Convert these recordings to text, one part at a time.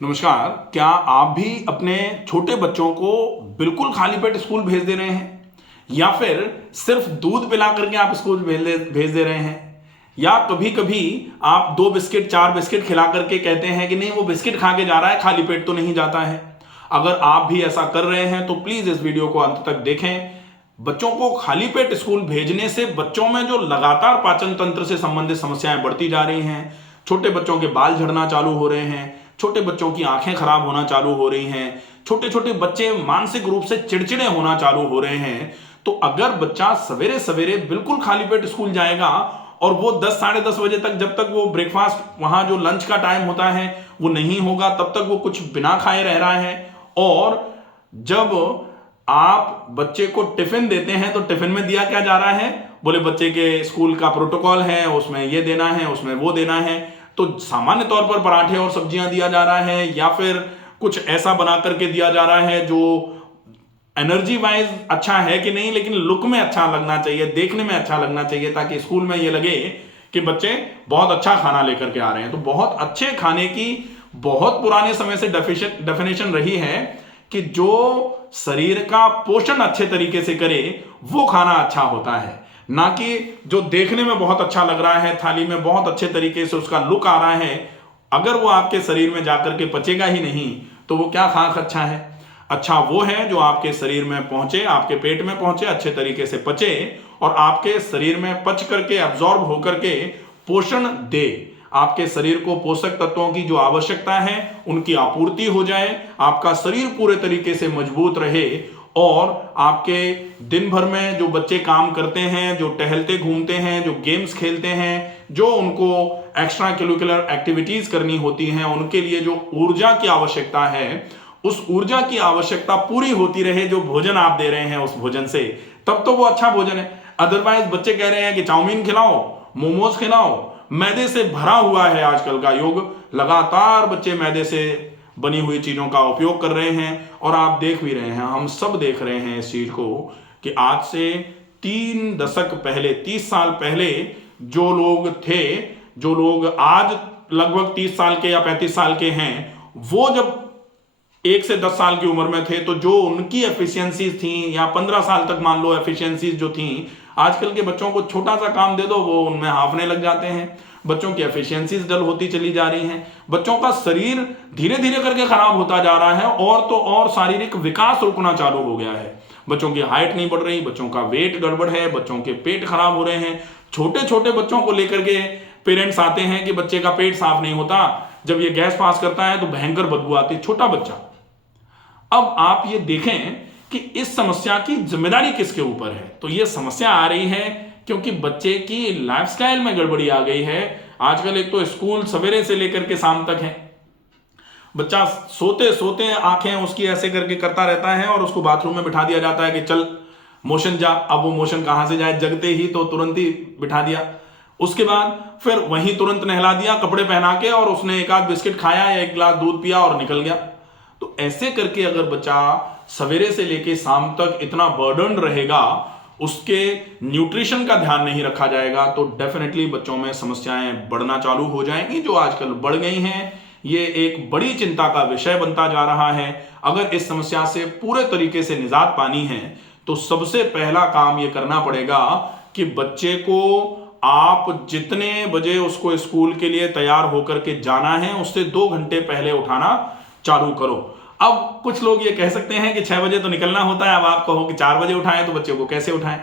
नमस्कार। क्या आप भी अपने छोटे बच्चों को बिल्कुल खाली पेट स्कूल भेज दे रहे हैं, या फिर सिर्फ दूध पिला करके आप स्कूल भेज दे रहे हैं, या कभी कभी आप 2 बिस्किट 4 बिस्किट खिला करके कहते हैं कि नहीं वो बिस्किट खा के जा रहा है, खाली पेट तो नहीं जाता है। अगर आप भी ऐसा कर रहे हैं तो प्लीज इस वीडियो को अंत तक देखें। बच्चों को खाली पेट स्कूल भेजने से बच्चों में जो लगातार पाचन तंत्र से संबंधित समस्याएं बढ़ती जा रही हैं, छोटे बच्चों के बाल झड़ना चालू हो रहे हैं, छोटे बच्चों की आंखें खराब होना चालू हो रही हैं, छोटे छोटे बच्चे मानसिक रूप से चिड़चिड़े होना चालू हो रहे हैं। तो अगर बच्चा सवेरे सवेरे बिल्कुल खाली पेट स्कूल जाएगा और वो 10 साढ़े 10 बजे तक, जब तक वो ब्रेकफास्ट वहां जो लंच का टाइम होता है वो नहीं होगा, तब तक वो कुछ बिना खाए रह रहा है। और जब आप बच्चे को टिफिन देते हैं तो टिफिन में दिया क्या जा रहा है, बोले बच्चे के स्कूल का प्रोटोकॉल है, उसमें ये देना है, उसमें वो देना है। तो सामान्य तौर पर पराठे और सब्जियां दिया जा रहा है, या फिर कुछ ऐसा बना करके दिया जा रहा है जो एनर्जी वाइज अच्छा है कि नहीं, लेकिन लुक में अच्छा लगना चाहिए, देखने में अच्छा लगना चाहिए, ताकि स्कूल में ये लगे कि बच्चे बहुत अच्छा खाना लेकर के आ रहे हैं। तो बहुत अच्छे खाने की बहुत पुराने समय से डेफिनेशन रही है कि जो शरीर का पोषण अच्छे तरीके से करे वो खाना अच्छा होता है, ना कि जो देखने में बहुत अच्छा लग रहा है, थाली में बहुत अच्छे तरीके से उसका लुक आ रहा है, अगर वो आपके शरीर में जाकर के पचेगा ही नहीं तो वो क्या खाक अच्छा है। अच्छा वो है जो आपके शरीर में पहुंचे, आपके पेट में पहुंचे, अच्छे तरीके से पचे और आपके शरीर में पच करके एब्जॉर्ब होकर के पोषण दे, आपके शरीर को पोषक तत्वों की जो आवश्यकता है उनकी आपूर्ति हो जाए, आपका शरीर पूरे तरीके से मजबूत रहे। और आपके दिन भर में जो बच्चे काम करते हैं, जो टहलते घूमते हैं, जो गेम्स खेलते हैं, जो उनको एक्स्ट्रा करिकुलर एक्टिविटीज करनी होती हैं, उनके लिए जो ऊर्जा की आवश्यकता है, उस ऊर्जा की आवश्यकता पूरी होती रहे जो भोजन आप दे रहे हैं उस भोजन से, तब तो वो अच्छा भोजन है। अदरवाइज बच्चे कह रहे हैं कि चाउमीन खिलाओ, मोमोज खिलाओ, मैदे से भरा हुआ है आजकल का युग, लगातार बच्चे मैदे से बनी हुई चीजों का उपयोग कर रहे हैं। और आप देख भी रहे हैं, हम सब देख रहे हैं इस चीज को कि आज से 3 दशक पहले, 30 साल पहले जो लोग थे, जो लोग आज लगभग 30 साल के या 35 साल के हैं, वो जब 1 से 10 साल की उम्र में थे तो जो उनकी एफिशिएंसीज थी, या 15 साल तक मान लो एफिशिएंसीज जो थी, आजकल के बच्चों को छोटा सा काम दे दो वो उनमें हांफने लग जाते हैं। बच्चों की एफिशिएंसीज डल होती चली जा रही हैं, बच्चों का शरीर धीरे धीरे करके खराब होता जा रहा है, और तो और शारीरिक विकास रुकना चालू हो गया है। बच्चों की हाइट नहीं बढ़ रही, बच्चों का वेट गड़बड़ है, बच्चों के पेट खराब हो रहे हैं। छोटे छोटे बच्चों को लेकर के पेरेंट्स आते हैं कि बच्चे का पेट साफ नहीं होता, जब ये गैस पास करता है तो भयंकर बदबू आती है, छोटा बच्चा। अब आप ये देखें कि इस समस्या की जिम्मेदारी किसके ऊपर है। तो ये समस्या आ रही है क्योंकि बच्चे की लाइफस्टाइल में गड़बड़ी आ गई है। आजकल एक तो स्कूल सवेरे से लेकर के शाम तक है, बच्चा सोते सोते आंखें उसकी ऐसे करके करता रहता है और उसको बाथरूम में बिठा दिया जाता है कि चल मोशन जा। अब वो मोशन कहां से जाए, जगते ही तो तुरंत ही बिठा दिया, उसके बाद फिर वहीं तुरंत नहला दिया कपड़े पहना के, और उसने एक आध बिस्किट खाया या 1 गिलास दूध पिया और निकल गया। तो ऐसे करके अगर बच्चा सवेरे से लेके शाम तक इतना बर्डन रहेगा, उसके न्यूट्रिशन का ध्यान नहीं रखा जाएगा, तो डेफिनेटली बच्चों में समस्याएं बढ़ना चालू हो जाएंगी, जो आजकल बढ़ गई हैं। ये एक बड़ी चिंता का विषय बनता जा रहा है। अगर इस समस्या से पूरे तरीके से निजात पानी है तो सबसे पहला काम ये करना पड़ेगा कि बच्चे को आप जितने बजे उसको स्कूल के लिए तैयार होकर के जाना है उससे 2 घंटे पहले उठाना चालू करो। अब कुछ लोग ये कह सकते हैं कि 6 बजे तो निकलना होता है, अब आप कहो कि 4 बजे उठाएं तो बच्चे को कैसे उठाएं।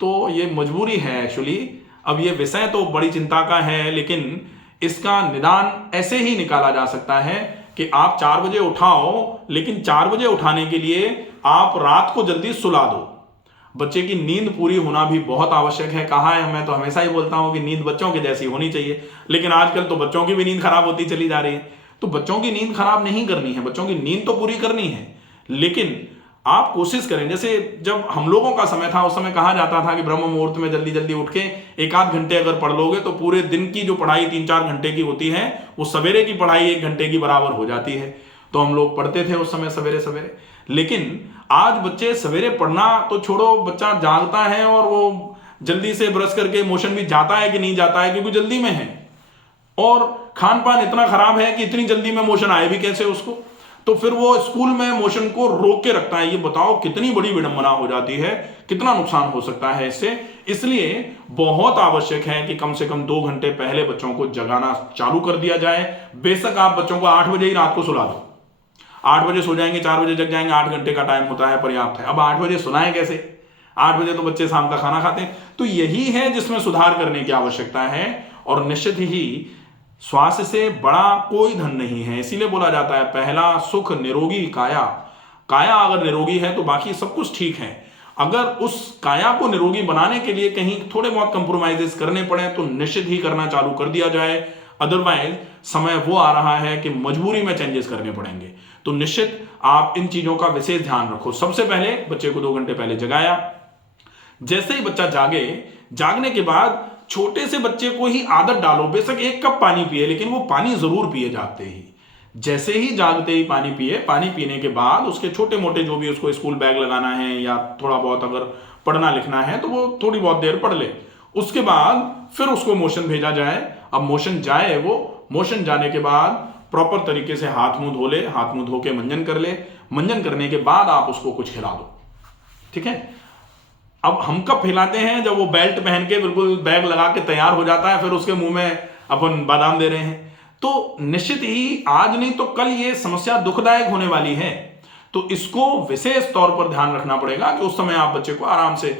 तो ये मजबूरी है एक्चुअली। अब ये विषय तो बड़ी चिंता का है, लेकिन इसका निदान ऐसे ही निकाला जा सकता है कि आप 4 बजे उठाओ, लेकिन 4 बजे उठाने के लिए आप रात को जल्दी सुला दो। बच्चे की नींद पूरी होना भी बहुत आवश्यक है। कहा है, मैं तो हमेशा ही बोलता हूं कि नींद बच्चों के जैसी होनी चाहिए, लेकिन आजकल तो बच्चों की भी नींद खराब होती चली जा रही है। तो बच्चों की नींद खराब नहीं करनी है, बच्चों की नींद तो पूरी करनी है, लेकिन आप कोशिश करें। जैसे जब हम लोगों का समय था, उस समय कहा जाता था कि ब्रह्म मुहूर्त में जल्दी जल्दी उठ के 1 आध घंटे अगर पढ़ लोगे तो पूरे दिन की जो पढ़ाई 3-4 घंटे की होती है वो सवेरे की पढ़ाई 1 घंटे की बराबर हो जाती है। तो हम लोग पढ़ते थे उस समय सवेरे सवेरे। लेकिन आज बच्चे सवेरे पढ़ना तो छोड़ो, बच्चा जागता है और वो जल्दी से ब्रश करके मोशन भी जाता है कि नहीं जाता है, क्योंकि जल्दी में है। और खान पान इतना खराब है कि इतनी जल्दी में मोशन आए भी कैसे उसको, तो फिर वो स्कूल में मोशन को रोक के रखता है। ये बताओ कितनी बड़ी विडंबना हो जाती है, कितना नुकसान हो सकता है इससे। इसलिए बहुत आवश्यक है कि कम से कम 2 घंटे पहले बच्चों को जगाना चालू कर दिया जाए। बेशक आप बच्चों को 8 बजे ही रात को सुला दो, 8 बजे सो जाएंगे, 4 बजे जग जाएंगे, 8 घंटे का टाइम होता है, पर्याप्त है। अब 8 बजे सुलाएं कैसे? 8 बजे तो बच्चे शाम का खाना खाते हैं। तो यही है जिसमें सुधार करने की आवश्यकता है। और निश्चित ही स्वास्थ्य से बड़ा कोई धन नहीं है। इसीलिए बोला जाता है पहला सुख निरोगी काया। काया अगर निरोगी है तो बाकी सब कुछ ठीक है। अगर उस काया को निरोगी बनाने के लिए कहीं थोड़े बहुत कंप्रोमाइजेस करने पड़े तो निश्चित ही करना चालू कर दिया जाए। अदरवाइज समय वो आ रहा है कि मजबूरी में चेंजेस करने पड़ेंगे। तो निश्चित आप इन चीजों का विशेष ध्यान रखो। सबसे पहले बच्चे को 2 घंटे पहले जगाया। जैसे ही बच्चा जागे, जागने के बाद छोटे से बच्चे को ही आदत डालो, बेशक 1 कप पानी पिए, लेकिन वो पानी जरूर पिए जागते ही। जैसे ही जागते ही पानी पिए, पानी पीने के बाद उसके छोटे मोटे जो भी उसको स्कूल बैग लगाना है या थोड़ा बहुत अगर पढ़ना लिखना है तो वो थोड़ी बहुत देर पढ़ ले। उसके बाद फिर उसको मोशन भेजा जाए। अब मोशन जाए, वो मोशन जाने के बाद प्रॉपर तरीके से हाथ मुंह धो ले, हाथ मुंह धो के मंजन कर ले। मंजन करने के बाद आप उसको कुछ खिला दो, ठीक है। अब हम कब खिलाते हैं? जब वो बेल्ट पहन के बिल्कुल बैग लगा के तैयार हो जाता है, फिर उसके मुंह में अपन बादाम दे रहे हैं। तो निश्चित ही आज नहीं तो कल ये समस्या दुखदायक होने वाली है। तो इसको विशेष तौर पर ध्यान रखना पड़ेगा कि उस समय आप बच्चे को आराम से,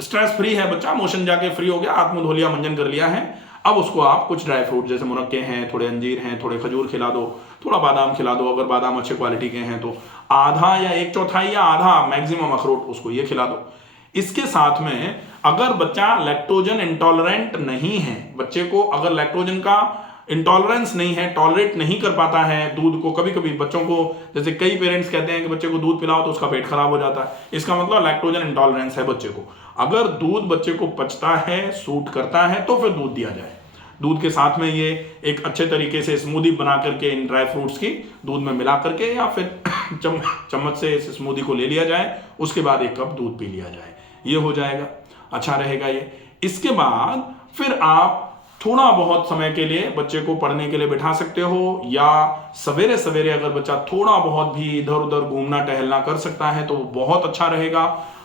स्ट्रेस फ्री है बच्चा, मोशन जाके फ्री हो गया, हाथ मुंह धो लिया, मंजन कर लिया है, अब उसको आप कुछ ड्राई फ्रूट जैसे मुनक्के हैं, थोड़े अंजीर हैं, थोड़े खजूर खिला दो, थोड़ा बादाम खिला दो। अगर बादाम अच्छे क्वालिटी के हैं तो आधा या 1/4 या आधा मैक्सिमम अखरोट उसको ये खिला दो। इसके साथ में अगर बच्चा लैक्टोजन इंटॉलरेंट नहीं है, बच्चे को अगर लैक्टोजन का इंटॉलरेंस नहीं है, टॉलरेट नहीं कर पाता है दूध को, कभी कभी बच्चों को, जैसे कई पेरेंट्स कहते हैं कि बच्चे को दूध पिलाओ तो उसका पेट खराब हो जाता है, इसका मतलब लैक्टोजन इंटॉलरेंस है बच्चे को। अगर दूध बच्चे को पचता है, सूट करता है, तो फिर दूध दिया जाए। दूध के साथ में ये एक अच्छे तरीके से स्मूदी बना करके इन ड्राई फ्रूट्स की दूध में मिला करके या फिर चम्मच से इस स्मूदी को ले लिया जाए, उसके बाद 1 कप दूध पी लिया जाए, ये हो जाएगा, अच्छा रहेगा ये। इसके बाद फिर आप थोड़ा बहुत समय के लिए बच्चे को पढ़ने के लिए बिठा सकते हो, या सवेरे सवेरे अगर बच्चा थोड़ा बहुत भी इधर उधर घूमना टहलना कर सकता है तो बहुत अच्छा रहेगा।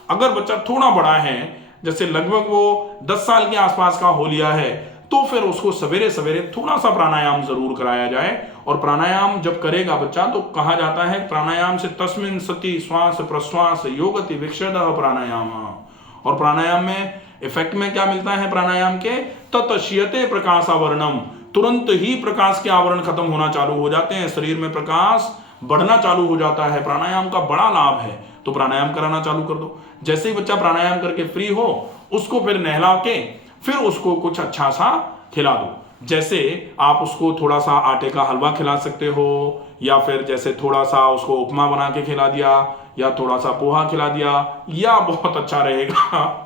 अगर बच्चा थोड़ा बड़ा है, जैसे लगभग वो 10 साल के आसपास का हो लिया है, तो फिर उसको सवेरे सवेरे थोड़ा सा प्राणायाम जरूर कराया जाए। और प्राणायाम जब करेगा बच्चा तो कहा जाता है प्राणायाम से तस्मिन् सति श्वास प्रश्वास योगति विक्षदः प्राणायाम। और प्राणायाम में इफेक्ट में क्या मिलता है प्राणायाम के? ततश्यते प्रकाशावरणम, तुरंत ही प्रकाश के आवरण खत्म होना चालू हो जाते हैं, शरीर में प्रकाश बढ़ना चालू हो जाता है। प्राणायाम का बड़ा लाभ है, तो प्राणायाम कराना चालू कर दो। जैसे ही बच्चा प्राणायाम करके फ्री हो, उसको फिर नहला के फिर उसको कुछ अच्छा सा खिला दो। जैसे आप उसको थोड़ा सा आटे का हलवा खिला सकते हो, या फिर जैसे थोड़ा सा उसको उपमा बना के खिला दिया, या थोड़ा सा पोहा खिला दिया, या बहुत अच्छा रहेगा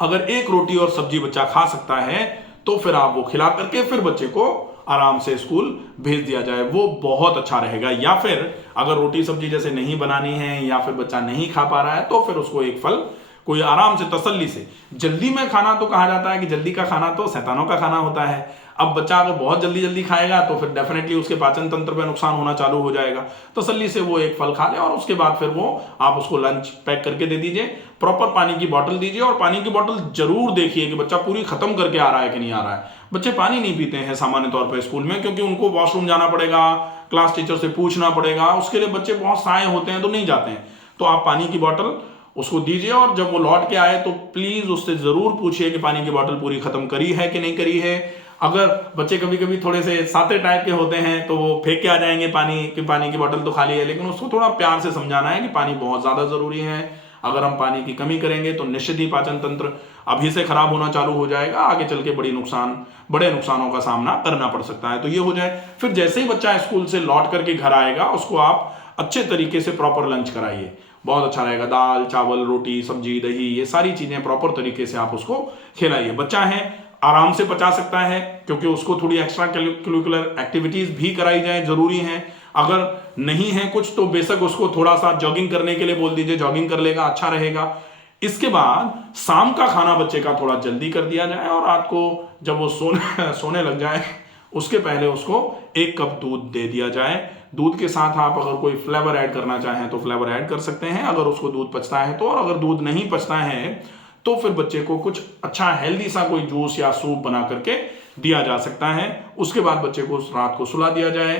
अगर 1 रोटी और सब्जी बच्चा खा सकता है तो फिर आप वो खिला करके फिर बच्चे को आराम से स्कूल भेज दिया जाए, वो बहुत अच्छा रहेगा। या फिर अगर रोटी सब्जी जैसे नहीं बनानी है या फिर बच्चा नहीं खा पा रहा है तो फिर उसको 1 फल कोई आराम से तसल्ली से। जल्दी में खाना तो कहा जाता है कि जल्दी का खाना तो शैतानों का खाना होता है। अब बच्चा अगर बहुत जल्दी जल्दी खाएगा तो फिर डेफिनेटली उसके पाचन तंत्र पे नुकसान होना चालू हो जाएगा। तसल्ली से वो 1 फल खा ले और उसके बाद फिर वो आप उसको लंच पैक करके दे दीजिए। प्रॉपर पानी की बोतल दीजिए, और पानी की बोतल जरूर देखिए कि बच्चा पूरी खत्म करके आ रहा है कि नहीं आ रहा है। बच्चे पानी नहीं पीते हैं सामान्य तौर पर स्कूल में, क्योंकि उनको वॉशरूम जाना पड़ेगा, क्लास टीचर से पूछना पड़ेगा, उसके लिए बच्चे बहुत साए होते हैं तो नहीं जाते हैं। तो आप पानी की बोतल उसको दीजिए, और जब वो लौट के आए तो प्लीज उससे जरूर पूछिए कि पानी की बोतल पूरी खत्म करी है कि नहीं करी है। अगर बच्चे कभी कभी थोड़े से साते टाइप के होते हैं तो वो फेंक के आ जाएंगे पानी की बोतल तो खाली है, लेकिन उसको थोड़ा प्यार से समझाना है कि पानी बहुत ज्यादा जरूरी है। अगर हम पानी की कमी करेंगे तो निश्चित ही पाचन तंत्र अभी से खराब होना चालू हो जाएगा, आगे चल के बड़े नुकसानों का सामना करना पड़ सकता है। तो ये हो जाए, फिर जैसे ही बच्चा स्कूल से लौट करके घर आएगा उसको आप अच्छे तरीके से प्रॉपर लंच कराइए, बहुत अच्छा रहेगा। दाल चावल रोटी सब्जी दही ये सारी चीजें प्रॉपर तरीके से आप उसको खिलाइए। बच्चा है आराम से पचा सकता है, क्योंकि उसको थोड़ी एक्स्ट्रा करिकुलर एक्टिविटीज भी कराई जाए, जरूरी है। अगर नहीं है कुछ तो बेशक उसको थोड़ा सा जॉगिंग करने के लिए बोल दीजिए, जॉगिंग कर लेगा, अच्छा रहेगा। इसके बाद शाम का खाना बच्चे का थोड़ा जल्दी कर दिया जाए, और रात को जब वो सोने लग जाए उसके पहले उसको 1 कप दूध दे दिया जाए। दूध के साथ आप अगर कोई फ्लेवर ऐड करना चाहें तो फ्लेवर ऐड कर सकते हैं, अगर उसको दूध पचता है तो। और अगर दूध नहीं पचता है तो फिर बच्चे को कुछ अच्छा हेल्दी सा कोई जूस या सूप बना करके दिया जा सकता है। उसके बाद बच्चे को रात को सुला दिया जाए।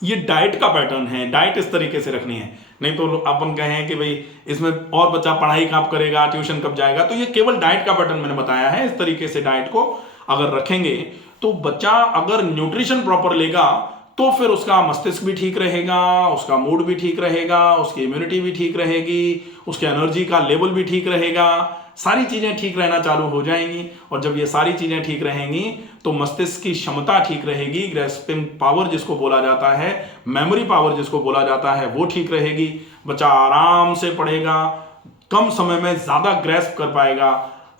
ये डाइट का पैटर्न है, डाइट इस तरीके से रखनी है। नहीं तो अपन कहें कि भाई इसमें और बच्चा पढ़ाई कब करेगा, ट्यूशन कब जाएगा, तो ये केवल डाइट का पैटर्न मैंने बताया है। इस तरीके से डाइट को अगर रखेंगे तो बच्चा अगर न्यूट्रिशन प्रॉपर लेगा तो फिर उसका मस्तिष्क भी ठीक रहेगा, उसका मूड भी ठीक रहेगा, उसकी इम्यूनिटी भी ठीक रहेगी, उसके एनर्जी का लेवल भी ठीक रहेगा, सारी चीजें ठीक रहना चालू हो जाएंगी। और जब ये सारी चीजें ठीक रहेंगी तो मस्तिष्क की क्षमता ठीक रहेगी, ग्रेस्पिंग पावर जिसको बोला जाता है, मेमोरी पावर जिसको बोला जाता है, वो ठीक रहेगी। बच्चा आराम से पढ़ेगा, कम समय में ज्यादा ग्रेस्प कर पाएगा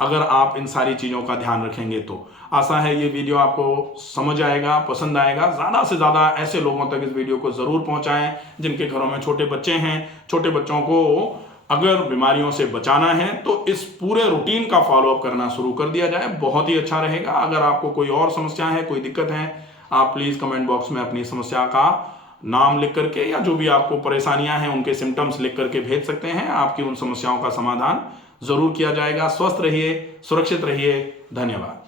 अगर आप इन सारी चीजों का ध्यान रखेंगे तो। आशा है ये वीडियो आपको समझ आएगा, पसंद आएगा। ज्यादा से ज्यादा ऐसे लोगों तक इस वीडियो को जरूर पहुंचाएं जिनके घरों में छोटे बच्चे हैं। छोटे बच्चों को अगर बीमारियों से बचाना है तो इस पूरे रूटीन का फॉलोअप करना शुरू कर दिया जाए, बहुत ही अच्छा रहेगा। अगर आपको कोई और समस्या है, कोई दिक्कत है, आप प्लीज कमेंट बॉक्स में अपनी समस्या का नाम लिख करके या जो भी आपको परेशानियां हैं उनके सिम्टम्स लिख करके भेज सकते हैं। आपकी उन समस्याओं का समाधान जरूर किया जाएगा। स्वस्थ रहिए, सुरक्षित रहिए। धन्यवाद।